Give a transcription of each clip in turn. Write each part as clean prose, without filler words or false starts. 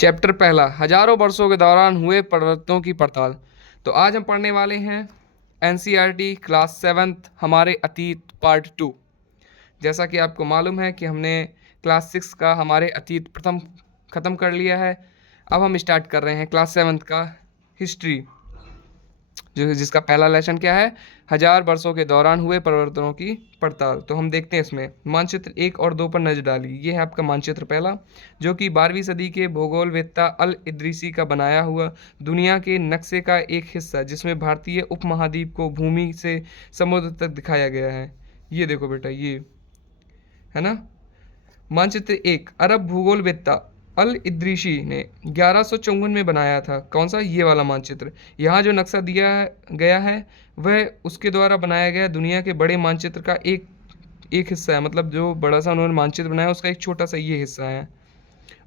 Chapter पहला, हजारों वर्षों के दौरान हुए परिवर्तनों की पड़ताल। तो आज हम पढ़ने वाले हैं एनसीईआरटी क्लास 7th हमारे अतीत पार्ट 2। जैसा कि आपको मालूम है कि हमने क्लास 6 का हमारे अतीत प्रथम ख़त्म कर लिया है। अब हम स्टार्ट कर रहे हैं क्लास 7th का हिस्ट्री, जिसका पहला लेसन क्या है, हजार वर्षों के दौरान हुए परिवर्तनों की पड़ताल। तो हम देखते हैं इसमें मानचित्र 1 और 2 पर नजर डाली। ये है आपका मानचित्र पहला, जो कि 12वीं सदी के भूगोलवेत्ता अल इदरीसी का बनाया हुआ दुनिया के नक्शे का एक हिस्सा, जिसमें भारतीय उपमहाद्वीप को भूमि से समुद्र तक दिखाया गया है। ये देखो बेटा, ये है ना। मानचित्र 1 अरब भूगोलवेत्ता अल इदरीसी ने 1154 में बनाया था। कौन सा? ये वाला मानचित्र। यहाँ जो नक्शा दिया गया है वह उसके द्वारा बनाया गया दुनिया के बड़े मानचित्र का एक हिस्सा है। मतलब जो बड़ा सा उन्होंने मानचित्र बनाया उसका एक छोटा सा ये हिस्सा है,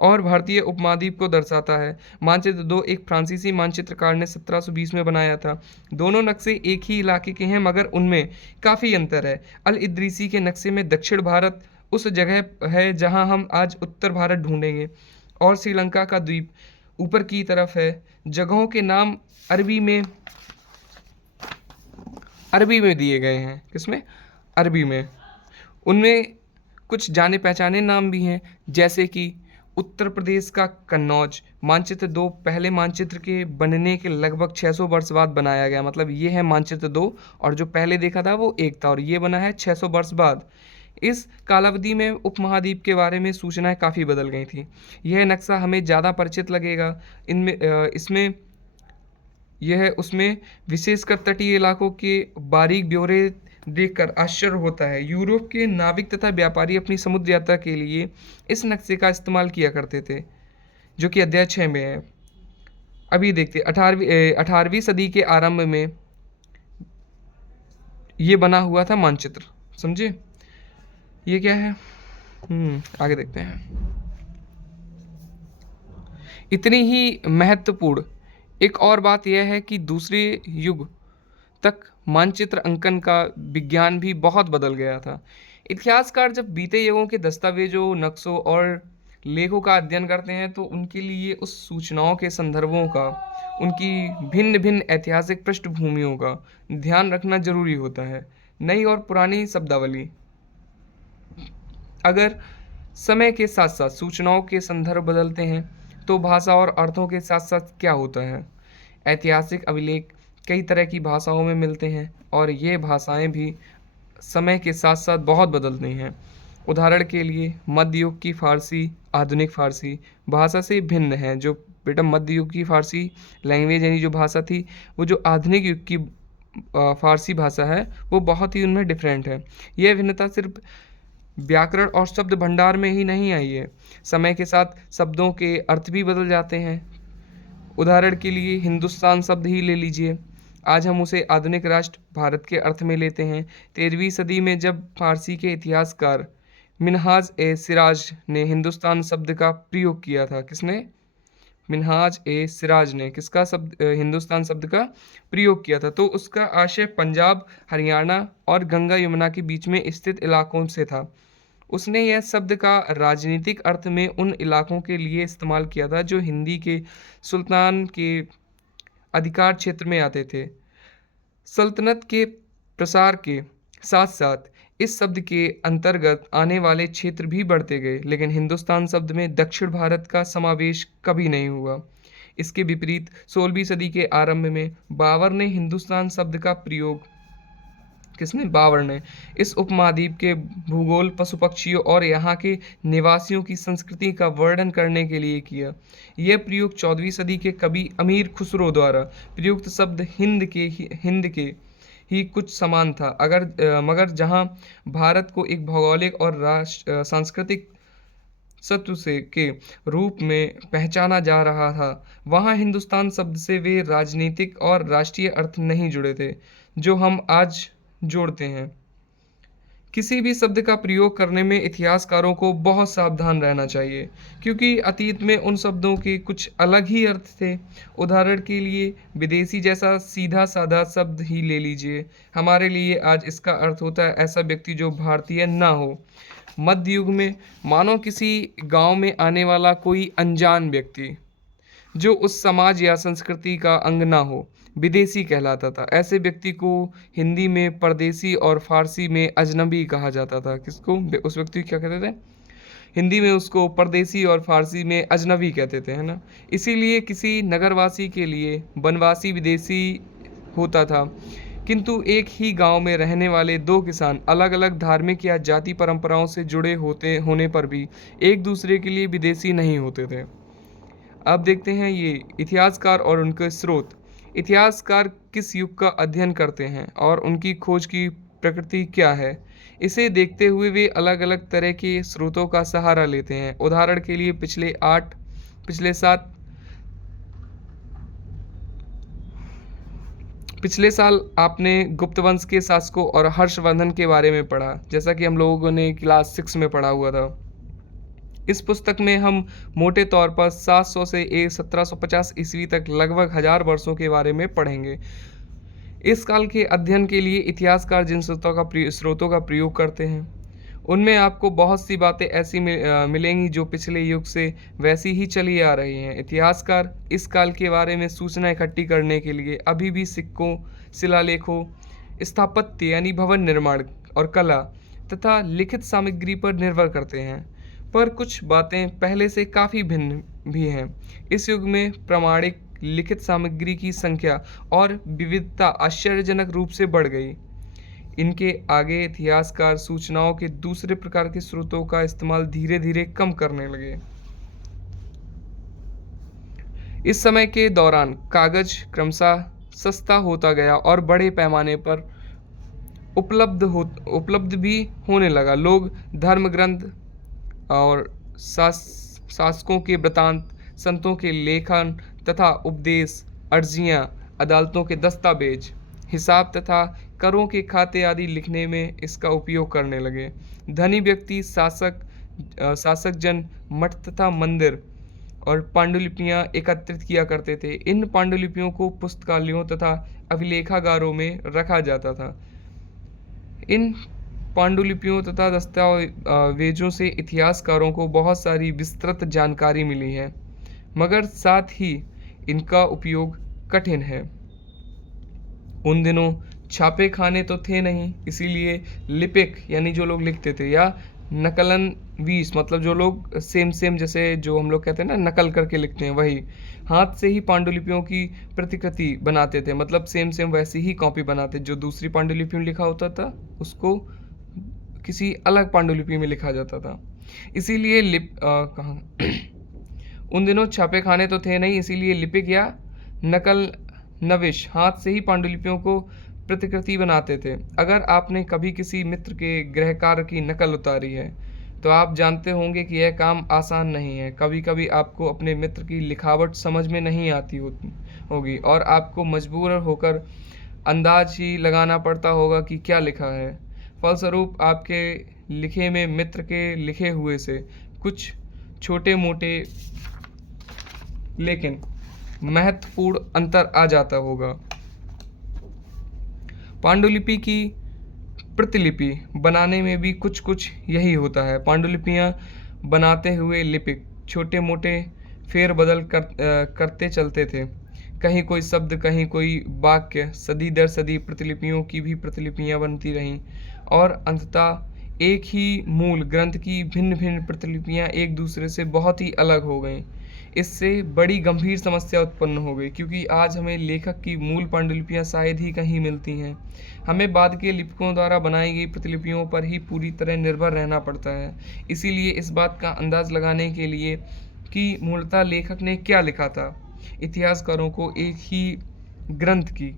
और भारतीय उपमहाद्वीप को दर्शाता है। मानचित्र 2 एक फ्रांसीसी मानचित्रकार ने 1720 में बनाया था। दोनों नक्शे एक ही इलाके के हैं, मगर उनमें काफ़ी अंतर है। अल इदरीसी के नक्शे में दक्षिण भारत उस जगह है जहां हम आज उत्तर भारत ढूंढेंगे, और श्रीलंका का द्वीप ऊपर की तरफ है। जगहों के नाम अरबी में दिए गए हैं। किसमें? अरबी में। उनमें कुछ जाने पहचाने नाम भी हैं, जैसे कि उत्तर प्रदेश का कन्नौज। मानचित्र 2 पहले मानचित्र के बनने के लगभग 600 वर्ष बाद बनाया गया। मतलब ये है मानचित्र 2, और जो पहले देखा था वो एक था, और ये बना है 600 वर्ष बाद। इस कालावधि में उपमहाद्वीप के बारे में सूचनाएं काफ़ी बदल गई थी। यह नक्शा हमें ज़्यादा परिचित लगेगा। इसमें यह उसमें विशेषकर तटीय इलाकों के बारीक ब्यौरे देखकर आश्चर्य होता है। यूरोप के नाविक तथा व्यापारी अपनी समुद्र यात्रा के लिए इस नक्शे का इस्तेमाल किया करते थे, जो कि अध्याय 6 में है। अभी देखते 18वीं सदी के आरंभ में ये बना हुआ था मानचित्र। समझे? ये क्या है? आगे देखते हैं। इतनी ही महत्वपूर्ण एक और बात यह है कि दूसरे युग तक मानचित्र अंकन का विज्ञान भी बहुत बदल गया था। इतिहासकार जब बीते युगों के दस्तावेजों, नक्शों और लेखों का अध्ययन करते हैं तो उनके लिए उस सूचनाओं के संदर्भों का, उनकी भिन्न भिन्न ऐतिहासिक पृष्ठभूमियों का ध्यान रखना जरूरी होता है। नई और पुरानी शब्दावली। अगर समय के साथ साथ सूचनाओं के संदर्भ बदलते हैं तो भाषा और अर्थों के साथ साथ क्या होता है? ऐतिहासिक अभिलेख कई तरह की भाषाओं में मिलते हैं, और ये भाषाएं भी समय के साथ साथ बहुत बदलती हैं। उदाहरण के लिए मध्य युग की फारसी आधुनिक फारसी भाषा से भिन्न है। जो बेटा मध्य युग की फारसी लैंग्वेज यानी जो भाषा थी, वो जो आधुनिक युग की फारसी भाषा है वो बहुत ही उनमें डिफरेंट है। यह भिन्नता सिर्फ व्याकरण और शब्द भंडार में ही नहीं आई है, समय के साथ शब्दों के अर्थ भी बदल जाते हैं। उदाहरण के लिए हिंदुस्तान शब्द ही ले लीजिए, आज हम उसे आधुनिक राष्ट्र भारत के अर्थ में लेते हैं। 13वीं सदी में जब फारसी के इतिहासकार मिनहाज ए सिराज ने हिंदुस्तान शब्द का प्रयोग किया था। किसने? मिनहाज ए सिराज ने किसका शब्द, हिंदुस्तान शब्द का प्रयोग किया था। तो उसका आशय पंजाब, हरियाणा और गंगा यमुना के बीच में स्थित इलाकों से था। उसने यह शब्द का राजनीतिक अर्थ में उन इलाकों के लिए इस्तेमाल किया था जो हिंदी के सुल्तान के अधिकार क्षेत्र में आते थे। सल्तनत के प्रसार के साथ साथ इस शब्द के अंतर्गत आने वाले क्षेत्र भी बढ़ते गए, लेकिन हिंदुस्तान शब्द में दक्षिण भारत का समावेश कभी नहीं हुआ। इसके विपरीत 16वीं सदी के आरंभ में बाबर ने हिंदुस्तान शब्द का प्रयोग, किसने? बाबर ने, इस उपमहाद्वीप के भूगोल, पशु पक्षियों और यहाँ के निवासियों की संस्कृति का वर्णन करने के लिए किया। यह प्रयोग 14वीं सदी के कवि अमीर खुसरो द्वारा प्रयुक्त शब्द हिंद के ही कुछ समान था। मगर जहाँ भारत को एक भौगोलिक और सांस्कृतिक सत्व से के रूप में पहचाना जा रहा था, वहाँ हिंदुस्तान शब्द से वे राजनीतिक और राष्ट्रीय अर्थ नहीं जुड़े थे जो हम आज जोड़ते हैं। किसी भी शब्द का प्रयोग करने में इतिहासकारों को बहुत सावधान रहना चाहिए, क्योंकि अतीत में उन शब्दों के कुछ अलग ही अर्थ थे। उदाहरण के लिए विदेशी जैसा सीधा साधा शब्द ही ले लीजिए। हमारे लिए आज इसका अर्थ होता है ऐसा व्यक्ति जो भारतीय ना हो। मध्य युग में मानो किसी गांव में आने वाला कोई अनजान व्यक्ति, जो उस समाज या संस्कृति का अंग ना हो, विदेशी कहलाता था। ऐसे व्यक्ति को हिंदी में परदेशी और फारसी में अजनबी कहा जाता था। किसको? उस व्यक्ति को क्या कहते थे? हिंदी में उसको परदेशी और फारसी में अजनबी कहते थे, है ना? इसीलिए किसी नगरवासी के लिए वनवासी विदेशी होता था। किंतु एक ही गांव में रहने वाले दो किसान अलग अलग धार्मिक या जाति परंपराओं से जुड़े होने पर भी एक दूसरे के लिए विदेशी नहीं होते थे। अब देखते हैं ये इतिहासकार और उनके स्रोत। इतिहासकार किस युग का अध्ययन करते हैं और उनकी खोज की प्रकृति क्या है, इसे देखते हुए वे अलग अलग तरह के स्रोतों का सहारा लेते हैं। उदाहरण के लिए पिछले साल आपने गुप्त वंश के शासकों और हर्षवर्धन के बारे में पढ़ा, जैसा कि हम लोगों ने क्लास 6 में पढ़ा हुआ था। इस पुस्तक में हम मोटे तौर पर 700 से 1750 ईस्वी तक लगभग 1000 वर्षों के बारे में पढ़ेंगे। इस काल के अध्ययन के लिए इतिहासकार जिन स्रोतों का प्रयोग करते हैं, उनमें आपको बहुत सी बातें ऐसी मिलेंगी जो पिछले युग से वैसी ही चली आ रही हैं। इतिहासकार इस काल के बारे में सूचना इकट्ठी करने के लिए अभी भी सिक्कों, शिलालेखों, स्थापत्य यानी भवन निर्माण और कला तथा लिखित सामग्री पर निर्भर करते हैं। पर कुछ बातें पहले से काफ़ी भिन्न भी हैं। इस युग में प्रामाणिक लिखित सामग्री की संख्या और विविधता आश्चर्यजनक रूप से बढ़ गई। इनके आगे इतिहासकार सूचनाओं के दूसरे प्रकार के स्रोतों का इस्तेमाल धीरे धीरे कम करने लगे। इस समय के दौरान कागज क्रमशः सस्ता होता गया और बड़े पैमाने पर उपलब्ध भी होने लगा। लोग धर्म ग्रंथ और शासकों के वृतांत, संतों के लेखन तथा उपदेश, अर्जियां, अदालतों के दस्तावेज, हिसाब तथा करों के खाते आदि लिखने में इसका उपयोग करने लगे। धनी व्यक्ति, शासक जन मठ तथा मंदिर और पांडुलिपियां एकत्रित किया करते थे। इन पांडुलिपियों को पुस्तकालयों तथा अभिलेखागारों में रखा जाता था। इन पांडुलिपियों तथा दस्तावेजों से इतिहासकारों को बहुत सारी विस्तृत जानकारी मिली है, मगर साथ ही इनका उपयोग कठिन है। उन दिनों छापे खाने तो थे नहीं, इसीलिए लिपिक यानी जो लोग लिखते थे, या नकलनवीस मतलब जो लोग सेम जैसे जो हम लोग कहते हैं ना नकल करके लिखते हैं, वही हाथ से ही पांडुलिपियों की प्रतिकृति बनाते थे। मतलब सेम वैसी ही कॉपी बनाते, जो दूसरी पांडुलिपि में लिखा होता था उसको किसी अलग पांडुलिपि में लिखा जाता था। इसीलिए उन दिनों छापे खाने तो थे नहीं, इसीलिए लिपिक या नकल नविश हाथ से ही पांडुलिपियों को प्रतिकृति बनाते थे। अगर आपने कभी किसी मित्र के गृह कार्य की नकल उतारी है तो आप जानते होंगे कि यह काम आसान नहीं है। कभी कभी आपको अपने मित्र की लिखावट समझ में नहीं आती होगी और आपको मजबूर होकर अंदाज ही लगाना पड़ता होगा कि क्या लिखा है। फलस्वरूप आपके लिखे में मित्र के लिखे हुए से कुछ छोटे मोटे लेकिन महत्वपूर्ण अंतर आ जाता होगा। पांडुलिपि की प्रतिलिपि बनाने में भी कुछ यही होता है। पांडुलिपियां बनाते हुए लिपिक छोटे मोटे फेरबदल करते चलते थे। कहीं कोई शब्द, कहीं कोई वाक्य, सदी दर सदी प्रतिलिपियों की भी प्रतिलिपियां बनती रहीं और अंततः एक ही मूल ग्रंथ की भिन्न भिन्न प्रतिलिपियां एक दूसरे से बहुत ही अलग हो गईं। इससे बड़ी गंभीर समस्या उत्पन्न हो गई, क्योंकि आज हमें लेखक की मूल पांडुलिपियां शायद ही कहीं मिलती हैं। हमें बाद के लिपकों द्वारा बनाई गई प्रतिलिपियों पर ही पूरी तरह निर्भर रहना पड़ता है। इसीलिए इस बात का अंदाज लगाने के लिए कि मूलतः लेखक ने क्या लिखा था, इतिहासकारों को एक ही ग्रंथ की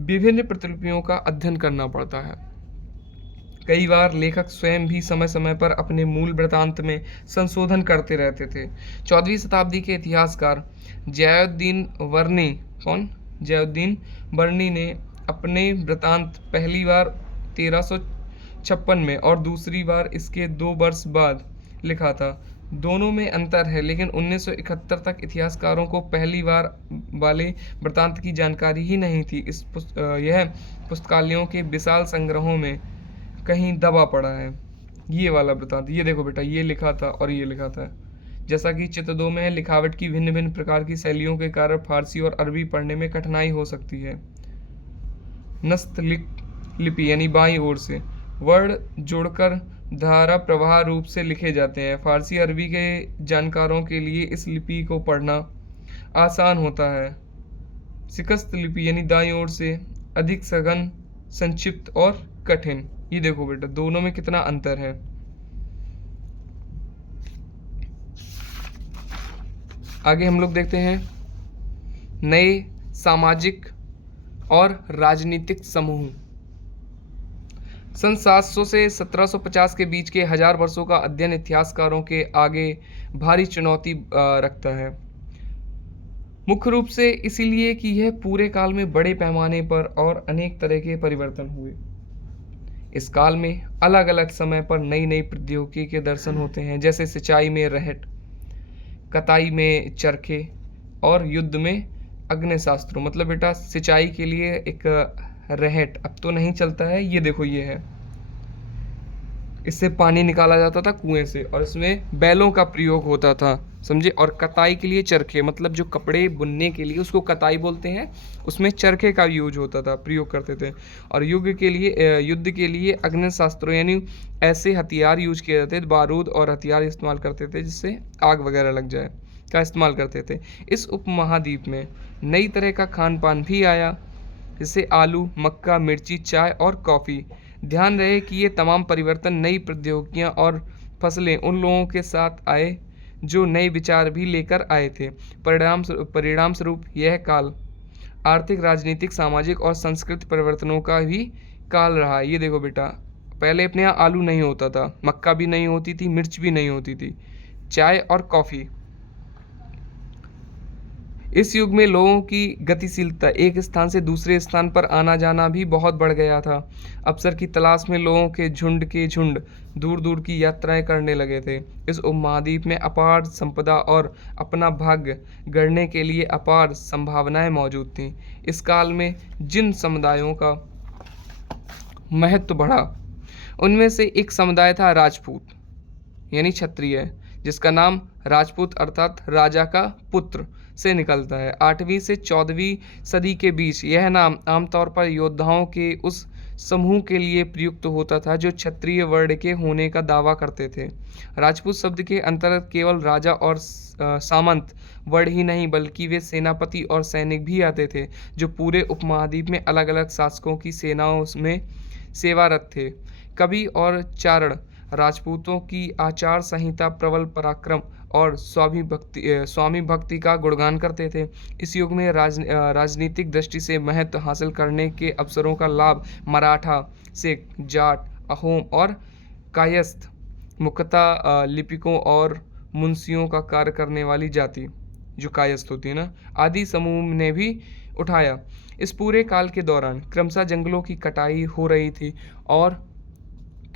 विभिन्न प्रतिलिपियों का अध्ययन करना पड़ता है। कई बार लेखक स्वयं भी समय समय पर अपने मूल वृत्तांत में संशोधन करते रहते थे। 14वीं शताब्दी के इतिहासकार जयालुद्दीन बर्नी ने अपने वृत्तांत पहली बार 1356 में और दूसरी बार इसके 2 वर्ष बाद लिखा था। दोनों में अंतर है, लेकिन 1971 तक इतिहासकारों को पहली बार वाले वृत्तांत की जानकारी ही नहीं थी। यह पुस्तकालयों के विशाल संग्रहों में कहीं दबा पड़ा है। ये वाला वृत्तांत, ये देखो बेटा, ये लिखा था और ये लिखा था। जैसा कि चित्र 2 में है, लिखावट की भिन्न भिन्न प्रकार की शैलियों के कारण फारसी और अरबी पढ़ने में कठिनाई हो सकती है। लिपि यानी बाईं ओर से वर्ण जोड़कर धारा प्रवाह रूप से लिखे जाते हैं। फारसी अरबी के जानकारों के लिए इस लिपि को पढ़ना आसान होता है। शिकस्त लिपि यानी दाईं ओर से अधिक सघन, संक्षिप्त और कठिन। ये देखो बेटा, दोनों में कितना अंतर है। आगे हम लोग देखते हैं नए सामाजिक और राजनीतिक समूह। सन 700 से 1750 के बीच के 1000 वर्षों का अध्ययन इतिहासकारों के आगे भारी चुनौती रखता है। मुख्य रूप से इसीलिए कि यह पूरे काल में बड़े पैमाने पर और अनेक तरह के परिवर्तन हुए। इस काल में अलग अलग समय पर नई नई प्रौद्योगिकी के दर्शन होते हैं, जैसे सिंचाई में रहट, कताई में चरखे और युद्ध में अग्निशास्त्रों। मतलब बेटा, सिंचाई के लिए एक रहट अब तो नहीं चलता है, ये देखो ये है, इससे पानी निकाला जाता था कुएं से और इसमें बैलों का प्रयोग होता था, समझे। और कताई के लिए चरखे, मतलब जो कपड़े बुनने के लिए उसको कताई बोलते हैं, उसमें चरखे का यूज होता था, प्रयोग करते थे। और युद्ध के लिए अग्निशास्त्रों यानी ऐसे हथियार यूज किए जाते थे, बारूद और हथियार इस्तेमाल करते थे जिससे आग वगैरह लग जाए, का इस्तेमाल करते थे। इस उपमहाद्वीप में नई तरह का खान पान भी आया, जैसे आलू, मक्का, मिर्ची, चाय और कॉफ़ी। ध्यान रहे कि ये तमाम परिवर्तन नई प्रौद्योगिकियां और फसलें उन लोगों के साथ आए जो नए विचार भी लेकर आए थे। परिणाम स्वरूप यह काल आर्थिक, राजनीतिक, सामाजिक और सांस्कृतिक परिवर्तनों का भी काल रहा। ये देखो बेटा, पहले अपने यहाँ आलू नहीं होता था, मक्का भी नहीं होती थी, मिर्च भी नहीं होती थी, चाय और कॉफ़ी। इस युग में लोगों की गतिशीलता, एक स्थान से दूसरे स्थान पर आना जाना भी बहुत बढ़ गया था। अवसर की तलाश में लोगों के झुंड दूर दूर की यात्राएं करने लगे थे। इस उपमहाद्वीप में अपार संपदा और अपना भाग्य गढ़ने के लिए अपार संभावनाएं मौजूद थीं। इस काल में जिन समुदायों का महत्व बढ़ा, उनमें से एक समुदाय था राजपूत यानी क्षत्रिय, जिसका नाम राजपूत अर्थात राजा का पुत्र से निकलता है। 8वीं से 14वीं सदी के बीच यह नाम आमतौर पर योद्धाओं के उस समूह के लिए प्रयुक्त होता था जो क्षत्रिय वर्ण के होने का दावा करते थे। राजपूत शब्द के अंतर्गत केवल राजा और सामंत वर्ण ही नहीं, बल्कि वे सेनापति और सैनिक भी आते थे, जो पूरे उपमहाद्वीप में अलग अलग शासकों की सेनाओं में सेवारत थे। कवि और चारण राजपूतों की आचार संहिता, प्रबल पराक्रम और स्वामी भक्ति का गुणगान करते थे। इस युग में राजनीतिक दृष्टि से महत्व हासिल करने के अवसरों का लाभ मराठा, सिख, जाट, अहोम और कायस्थ, मुख्यतः लिपिकों और मुंशियों का कार्य करने वाली जाति, जो कायस्थ होती है ना, आदि समूह ने भी उठाया। इस पूरे काल के दौरान क्रमशः जंगलों की कटाई हो रही थी और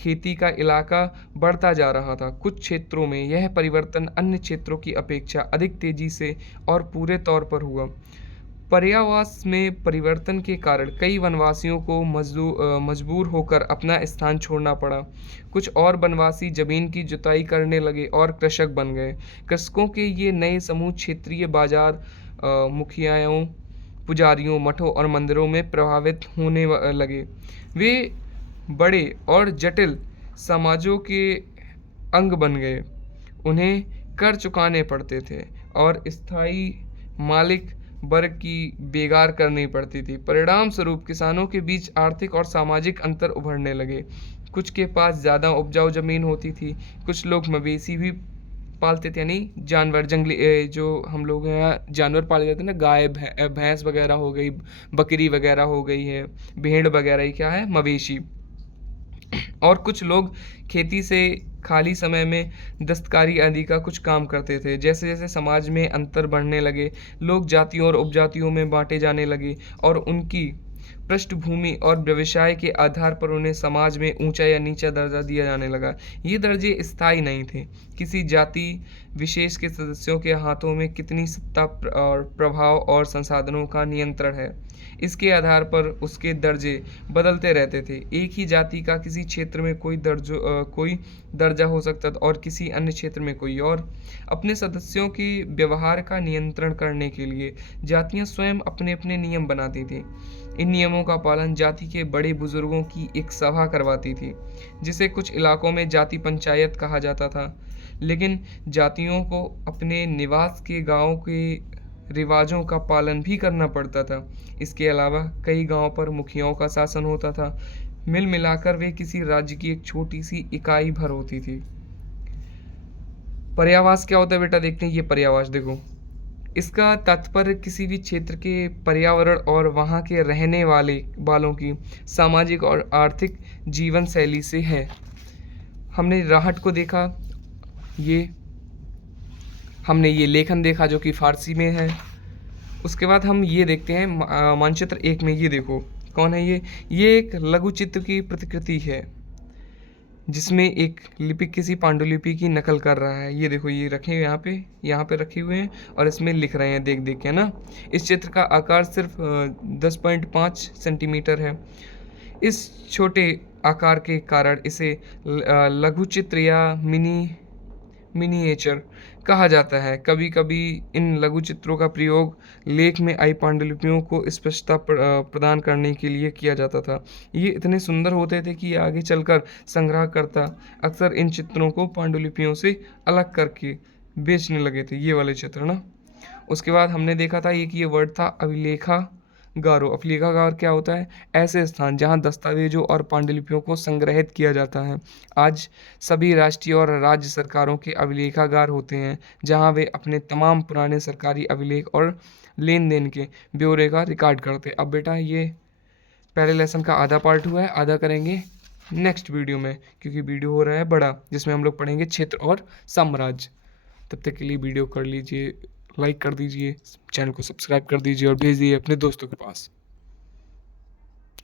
खेती का इलाका बढ़ता जा रहा था। कुछ क्षेत्रों में यह परिवर्तन अन्य क्षेत्रों की अपेक्षा अधिक तेजी से और पूरे तौर पर हुआ। पर्यावास में परिवर्तन के कारण कई वनवासियों को मजबूर होकर अपना स्थान छोड़ना पड़ा। कुछ और वनवासी जमीन की जुताई करने लगे और कृषक बन गए। कृषकों के ये नए समूह क्षेत्रीय बाजार, मुखियाओं, पुजारियों, मठों और मंदिरों में प्रभावित होने लगे। वे बड़े और जटिल समाजों के अंग बन गए। उन्हें कर चुकाने पड़ते थे और स्थायी मालिक वर्ग की बेगार करनी पड़ती थी। परिणाम स्वरूप किसानों के बीच आर्थिक और सामाजिक अंतर उभरने लगे। कुछ के पास ज़्यादा उपजाऊ जमीन होती थी, कुछ लोग मवेशी भी पालते थे, यानी जानवर, जंगली जो हम लोग यहाँ जानवर पाले जाते हैं ना, गाय, भैंस वगैरह हो गई, बकरी वगैरह हो गई है, भेड़ वगैरह, ही क्या है, मवेशी। और कुछ लोग खेती से खाली समय में दस्तकारी आदि का कुछ काम करते थे। जैसे जैसे समाज में अंतर बढ़ने लगे, लोग जातियों और उपजातियों में बांटे जाने लगे और उनकी पृष्ठभूमि और व्यवसाय के आधार पर उन्हें समाज में ऊंचा या नीचा दर्जा दिया जाने लगा। ये दर्जे स्थायी नहीं थे। किसी जाति विशेष के सदस्यों के हाथों में कितनी सत्ता और प्रभाव और संसाधनों का नियंत्रण है, इसके आधार पर उसके दर्जे बदलते रहते थे। एक ही जाति का किसी क्षेत्र में कोई दर्जा हो सकता था और किसी अन्य क्षेत्र में कोई और। अपने सदस्यों के व्यवहार का नियंत्रण करने के लिए जातियां स्वयं अपने-अपने नियम बनाती थीं। इन नियमों का पालन जाति के बड़े बुजुर्गों की एक सभा करवाती थी, जिसे कुछ इलाकों में जाति पंचायत कहा जाता था। लेकिन जातियों को अपने निवास के गांव के रिवाजों का पालन भी करना पड़ता था। इसके अलावा कई गांवों पर मुखियाओं का शासन होता था। मिल मिलाकर वे किसी राज्य की एक छोटी सी इकाई भर होती थी। पर्यावास क्या होता है बेटा, देखते हैं। ये पर्यावास देखो, इसका तात्पर्य किसी भी क्षेत्र के पर्यावरण और वहाँ के रहने वालों की सामाजिक और आर्थिक जीवन शैली से है। हमने राहट को देखा, ये हमने ये लेखन देखा जो कि फारसी में है। उसके बाद हम ये देखते हैं मानचित्र 1 में। ये देखो कौन है ये एक लघु चित्र की प्रतिकृति है, जिसमें एक लिपिक किसी पांडुलिपि की नकल कर रहा है। ये देखो, ये रखे यहाँ पे रखे हुए हैं और इसमें लिख रहे हैं देख देख के ना। इस चित्र का आकार सिर्फ 10.5 सेंटीमीटर है। इस छोटे आकार के कारण इसे लघु चित्र या मिनिएचर कहा जाता है। कभी कभी इन लघु चित्रों का प्रयोग लेख में आई पांडुलिपियों को स्पष्टता प्रदान करने के लिए किया जाता था। ये इतने सुंदर होते थे कि आगे चलकर संग्रहकर्ता अक्सर इन चित्रों को पांडुलिपियों से अलग करके बेचने लगे थे, ये वाले चित्र ना। उसके बाद हमने देखा था एक ये वर्ड था अभिलेखागारों। अभिलेखागार क्या होता है? ऐसे स्थान जहां दस्तावेजों और पांडुलिपियों को संग्रहित किया जाता है। आज सभी राष्ट्रीय और राज्य सरकारों के अभिलेखागार होते हैं, जहां वे अपने तमाम पुराने सरकारी अभिलेख और लेन देन के ब्यौरे का रिकॉर्ड करते हैं। अब बेटा ये पहले लेसन का आधा पार्ट हुआ है, आधा करेंगे नेक्स्ट वीडियो में, क्योंकि वीडियो हो रहा है बड़ा, जिसमें हम लोग पढ़ेंगे क्षेत्र और साम्राज्य। तब तक के लिए वीडियो कर लीजिए, लाइक कर दीजिए, चैनल को सब्सक्राइब कर दीजिए और भेज दीजिए अपने दोस्तों के पास।